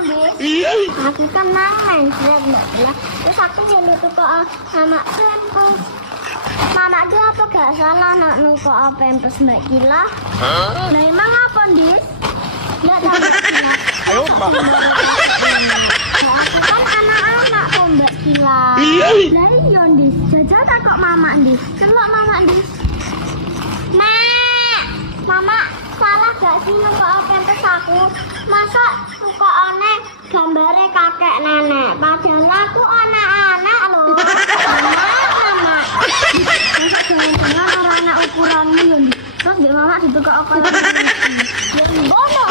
apa, Bis? Aku kan main Mbak Gila. Terus aku nyeluk kok sama pampers. Mama itu apa gak salah nak nuko pampers Mbak Gila? Nah emang apa, Dis? Lihat Mbak Gila. Ayo, Pak. Nah, aku kan anak-anak kok Mbak Gila. Nah iya, Dis. Jajal tak kok Mama, Dis. Celok Mama, Dis. Mak, Mama salah gak sih nuko pampers aku? Masa suka aneh gambarnya kakek nenek? Padahal aku anak-anak loh. Mama. Masa jangan-jangan orang anak ukuranmu ya? Terus dia Mama ditukar apa lagi? Ya bodoh.